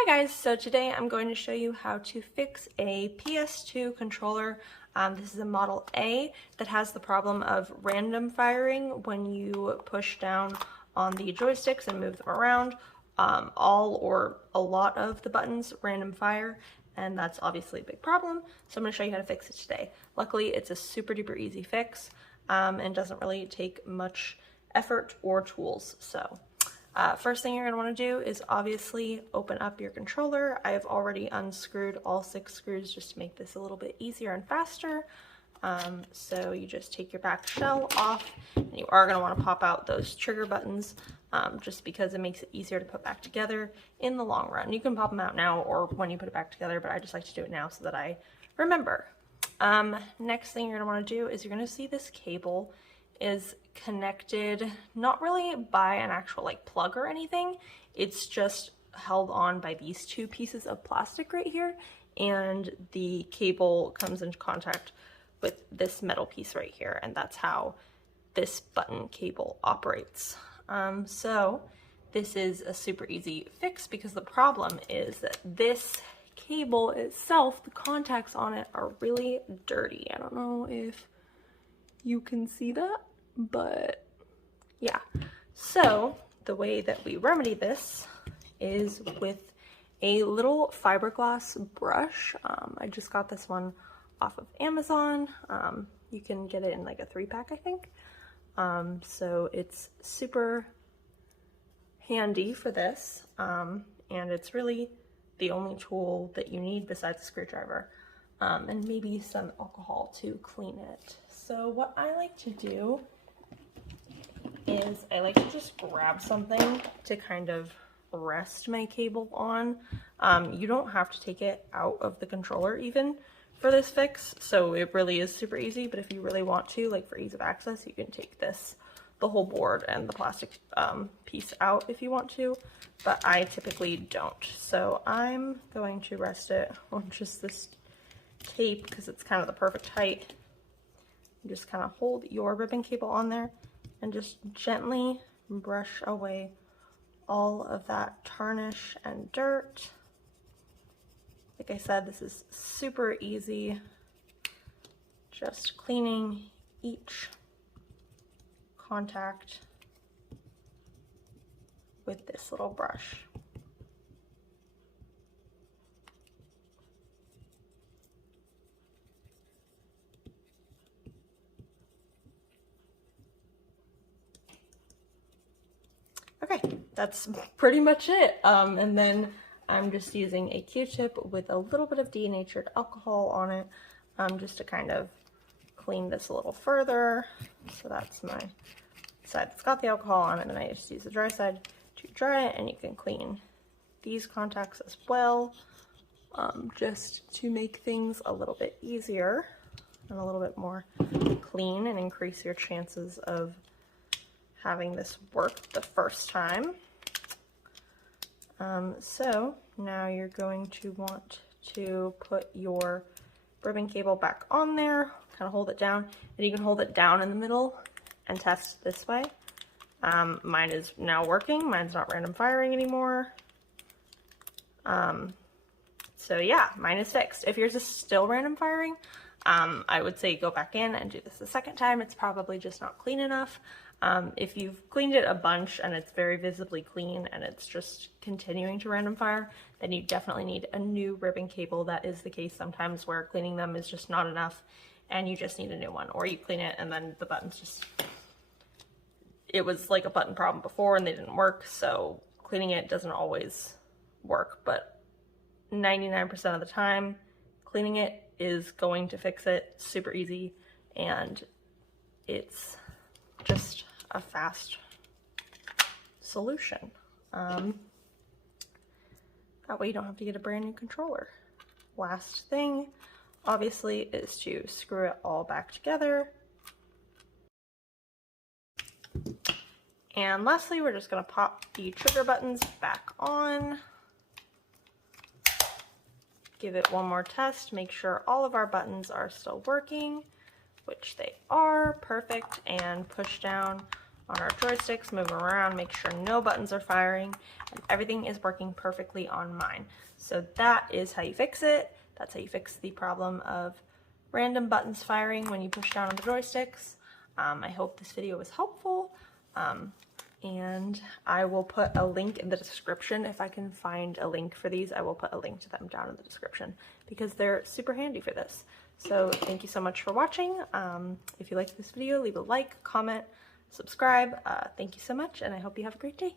Hi guys, so today I'm going to show you how to fix a PS2 controller. This is a Model A that has the problem of random firing when you push down on the joysticks and move them around. All or a lot of the buttons random fire, and that's obviously a big problem, so I'm going to show you how to fix it today. Luckily, it's a super duper easy fix and doesn't really take much effort or tools. So first thing you're going to want to do is obviously open up your controller. I have already unscrewed all 6 screws just to make this a little bit easier and faster. So you just take your back shell off, and you are going to want to pop out those trigger buttons just because it makes it easier to put back together in the long run. You can pop them out now or when you put it back together, but I just like to do it now so that I remember. Next thing you're going to want to do is you're going to see this cable is connected not really by an actual like plug or anything. It's just held on by these 2 pieces of plastic right here, and the cable comes into contact with this metal piece right here, and that's how this button cable operates. So this is a super easy fix because the problem is that this cable itself, the contacts on it are really dirty. I don't know if you can see that, but yeah. So the way that we remedy this is with a little fiberglass brush. I just got this one off of Amazon. You can get it in like a 3-pack, I think. So it's super handy for this, and it's really the only tool that you need besides a screwdriver, and maybe some alcohol to clean it. So what I like to do is I like to just grab something to kind of rest my cable on. You don't have to take it out of the controller even for this fix, so it really is super easy, but if you really want to, like for ease of access, you can take the whole board and the plastic piece out if you want to, but I typically don't. So I'm going to rest it on just this tape because it's kind of the perfect height. You just kind of hold your ribbon cable on there and just gently brush away all of that tarnish and dirt. Like I said, this is super easy, just cleaning each contact with this little brush. Okay, that's pretty much it. And then I'm just using a Q-tip with a little bit of denatured alcohol on it, just to kind of clean this a little further. So that's my side that's got the alcohol on it, and then I just use the dry side to dry it, and you can clean these contacts as well, just to make things a little bit easier and a little bit more clean and increase your chances of having this work the first time. So now you're going to want to put your ribbon cable back on there, kind of hold it down, and you can hold it down in the middle and test this way. Mine is now working. Mine's not random firing anymore. So yeah, mine is fixed. If yours is still random firing, I would say go back in and do this the second time. It's probably just not clean enough. If you've cleaned it a bunch and it's very visibly clean and it's just continuing to random fire, then you definitely need a new ribbon cable. That is the case sometimes where cleaning them is just not enough and you just need a new one, or you clean it and then the buttons just, it was like a button problem before and they didn't work, so cleaning it doesn't always work, but 99% of the time cleaning it is going to fix it. Super easy, and it's just a fast solution. That way you don't have to get a brand new controller. Last thing, obviously, is to screw it all back together. And lastly, we're just going to pop the trigger buttons back on. Give it one more test, make sure all of our buttons are still working, which they are. Perfect. And push down on our joysticks, move them around, make sure no buttons are firing, and everything is working perfectly on mine. So that is how you fix it. That's how you fix the problem of random buttons firing when you push down on the joysticks. I hope this video was helpful, and I will put a link in the description. If I can find a link for these, I will put a link to them down in the description because they're super handy for this. So thank you so much for watching. If you liked this video, leave a like, comment, subscribe. Thank you so much, and I hope you have a great day.